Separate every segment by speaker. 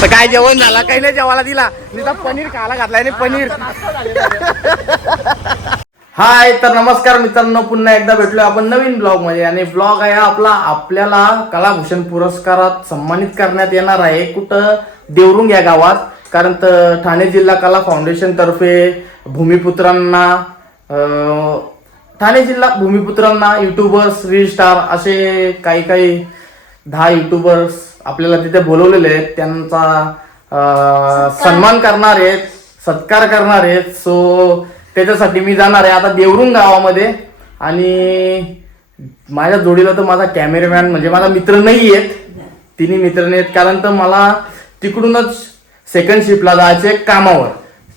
Speaker 1: तर काय जेवण झाला काही नाही जेवायला दिला. नुसता पनीर खायला घातलाय नाही पनीर. हाय तर नमस्कार मित्रांनो पुन्हा एकदा भेटलोय आपण नवीन ब्लॉगमध्ये आणि ब्लॉग आहे हा आपला आपल्याला कलाभूषण पुरस्कारात सन्मानित करण्यात येणार आहे. कुठं? देवरुंग या गावात. कारण तर ठाणे जिल्हा कला फाउंडेशन तर्फे भूमिपुत्रांना ठाणे जिल्हा भूमिपुत्रांना युट्यूबर्स रील स्टार असे काही काही दहा युट्यूबर्स आपल्याला तिथे बोलवलेले आहेत. त्यांचा सन्मान करणार आहेत सत्कार करणार आहेत. सो त्याच्यासाठी मी जाणार आहे. आता देवरुंग गावामध्ये आणि माझ्या जोडीला तर माझा कॅमेरामॅन म्हणजे माझा मित्र नाही आहेत तिन्ही मित्र नाही आहेत कारण तर मला तिकडूनच सेकंड शिफ्टला जायचे कामावर.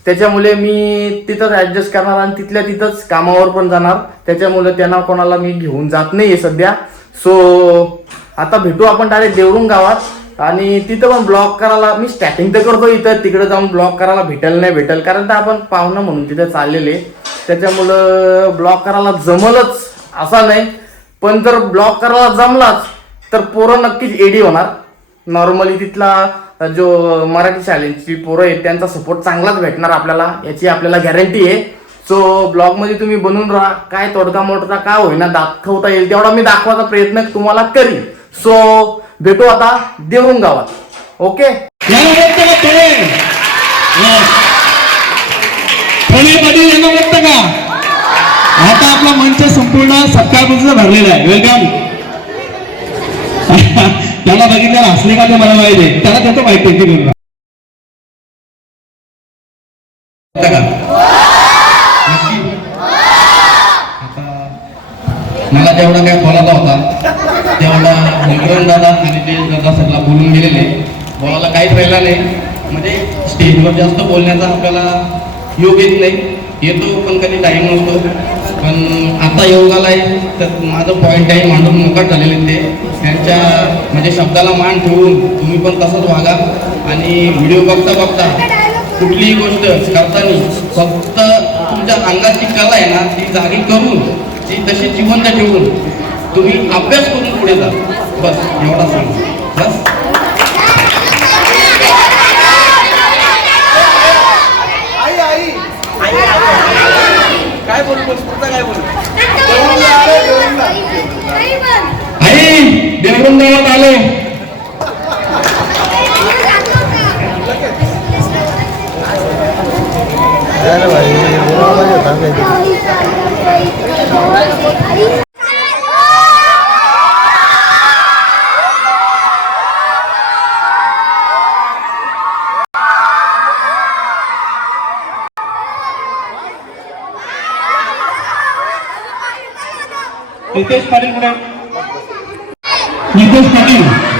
Speaker 1: त्याच्यामुळे मी तिथंच ऍडजस्ट करणार आणि तिथल्या तिथंच कामावर पण जाणार. त्याच्यामुळे त्यांना कोणाला मी घेऊन जात नाहीये सध्या. सो आता भेटू आपण डायरेक्ट देवरुंग गावात. आणि तिथं पण ब्लॉक करायला मी स्टार्टिंग तर करतो इथं. तिकडे जाऊन ब्लॉक करायला भेटेल नाही भेटेल. कारण तर आपण पाहुणं म्हणून तिथे चाललेले. त्याच्यामुळं ब्लॉक करायला जमलच असा नाही. पण जर ब्लॉक करायला जमलाच तर पोरं नक्कीच एडी होणार. नॉर्मली तिथला जो मराठी शाळेची पोरं आहेत त्यांचा सपोर्ट चांगलाच भेटणार आपल्याला. याची आपल्याला गॅरंटी आहे. सो ब्लॉगमध्ये तुम्ही बनून राहा. काय तोडका मोडता काय होईना दाखवता येईल तेवढा मी दाखवायचा प्रयत्न तुम्हाला करीन. सो भेटू आता देवरुंग गावात. ओके
Speaker 2: यांना व्यक्त का? आता आपला मंच संपूर्ण सत्कारपूर्ण भरलेला आहे. वेलकम त्याला बघितलं असले का ते मला माहिती आहे. त्याला त्याचं माहिती आहे मला जेवढा काय बोलायचा होता तेवढा विक्रम दादा आणि ते दादा सगळा बोलून गेलेले. बोलायला काहीच राहिला नाही. म्हणजे स्टेजवर जास्त बोलण्याचा आपल्याला योग येत नाही. येतो पण कधी टाईम नसतो. पण आता योग आलाय तर माझं पॉईंट आहे मांडून मोकट झालेले ते. त्यांच्या म्हणजे शब्दाला मान ठेवून तुम्ही पण तसंच वागा. आणि व्हिडिओ बघता बघता कुठलीही गोष्ट करताना फक्त अंगाची कला आहे ना ती जागी करून ती तशी जिवंत ठेवून तुम्ही अभ्यास करून पुढे जा. बस एवढा सांग बस. आई देवरून गावात आलो. नितेश पाटील कुठे नितेश पाटील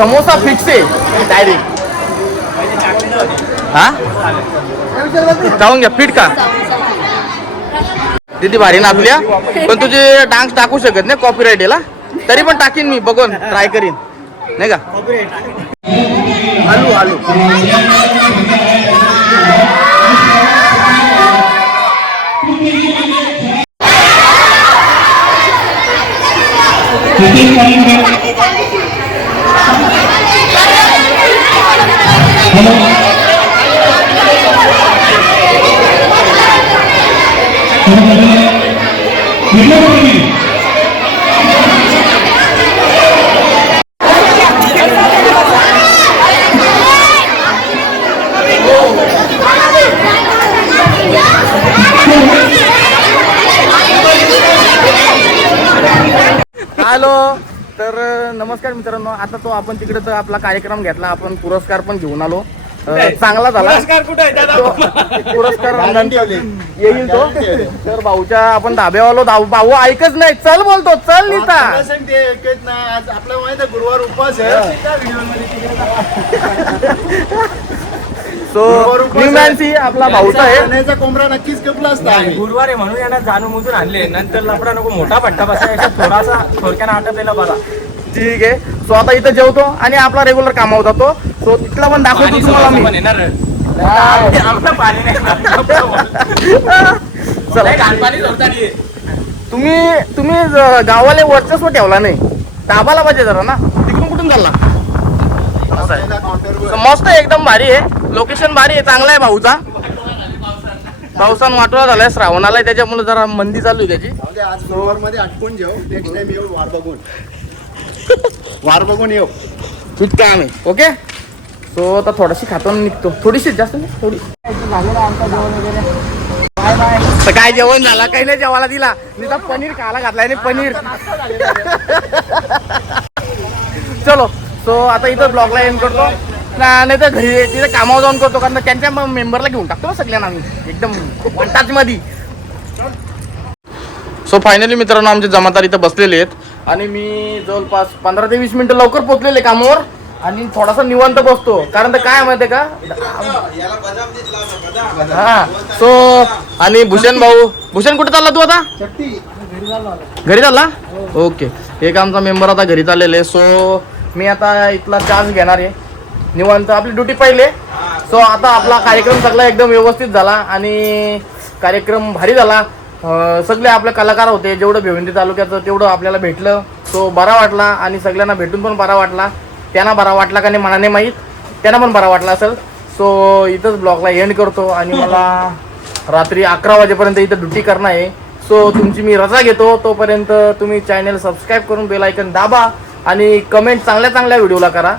Speaker 1: समोसा फिक्स आहे. डायरेक्ट हा? जाऊन घ्या फिट का? दिदी भारी नाचल्या पण तुझे डान्स टाकू शकत नाही कॉपीराईट याला. तरी पण टाकीन मी बघून ट्राय करीन. नाही का? आलू आलू.
Speaker 2: कुठे हॅलो व्हिडिओ पाटील
Speaker 1: हॅलो तर नमस्कार मित्रांनो आता तो आपण तिकडे तर आपला कार्यक्रम घेतला आपण पुरस्कार पण घेऊन आलो. अं, चांगला झाला. तो पुरस्कार येईल तो. तर भाऊच्या आपण धाब्यावालो धाव भाऊ ऐकच नाही. चल बोलतो. चल नीता.
Speaker 3: आपल्या माहिती गुरुवार उपवास आहे.
Speaker 1: सो न्यूमॅन्सी आपला भाऊचा आहे.
Speaker 3: खाण्याचा कोंबडा नक्कीच कपला असता आम्ही.
Speaker 4: गुरुवार आहे म्हणून यांना जाणून मुजून आणले. नंतर लपडा नको मोठा भट्टा बसायचा थोडासा थोडक्यानं आटपलेला बघा.
Speaker 1: ठीक आहे. सो आता इथं जेवतो आणि आपला रेग्युलर कामावर जातो. सो तिथला पण दाखवतो तुम्हाला
Speaker 4: पण
Speaker 1: मी.
Speaker 4: येणार. आमचं पाणी नाही
Speaker 1: चला
Speaker 4: पाणी सोडताना
Speaker 1: तुम्ही तुम्ही ज- गावाला वर्चस्व ठेवला नाही. दाबाला पाहिजे जरा ना. तिकडून कुठून चालला? असं आहे. मस्त आहे, एकदम भारी आहे. लोकेशन भारी आहे चांगला आहे भाऊचा. पावसान वाटवा झालाय श्रावण आलाय त्याच्यामुळे जरा मंदी चालू आहे त्याची.
Speaker 3: आज गुरुवारमध्ये आटकून जेव. नेक्स्ट टाइम येऊ वार बघून. वार बघून येऊ.
Speaker 1: आम्ही ओके? सो आता थोडीशी खातो निघतो. थोडीशी जास्त नाही थोडी. तर काय जेवण झाला? काही नाही जेवायला दिला. नुसता पनीर खायला घातलाय पनीर. चलो. सो आता इथं ब्लॉगला एंड करतो. ना- नाही तर घरी तिथे कामावर जाऊन करतो कारण त्यांच्या मेंबरला घेऊन टाकतो ना सगळ्यांना आम्ही. एकदम वन टच मध्ये सो फायनली मित्रांनो आमचे जमादार इथं बसलेले आहेत. आणि मी जवळपास पंधरा ते वीस मिनिटं लवकर पोचलेले कामावर. आणि थोडासा निवांत बसतो. कारण तर काय माहितीये का? हा. सो आणि भूषण भाऊ. भूषण कुठे चालला तू आता? घरी चालला? ओके एक आमचा मेंबर आता घरी चाललेले आहे. सो मी आता इथला चार्ज घेणार आहे. निवांत आपली ड्युटी पहिले. सो आता आपला कार्यक्रम सगळा एकदम व्यवस्थित झाला आणि कार्यक्रम भारी झाला. सगळे आपले कलाकार होते जेवढं भिवंडी तालुक्याचं तेवढं आपल्याला भेटलं. सो बरा वाटला आणि सगळ्यांना भेटून पण बरा वाटला. त्यांना बरा वाटला का नाही मनाने माहीत. त्यांना पण बरा वाटला असेल. सो इथंच ब्लॉगला एंड करतो आणि मला रात्री अकरा वाजेपर्यंत इथं ड्युटी करणं आहे. सो तुमची मी रजा घेतो. तोपर्यंत तुम्ही चॅनल सबस्क्राईब करून बेल आयकन दाबा. आणि कमेंट चांगल्या चांगल्या व्हिडिओला करा.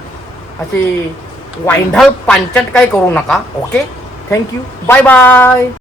Speaker 1: अशी वाईंढळ पांचट काय करू नका. Okay thank you bye bye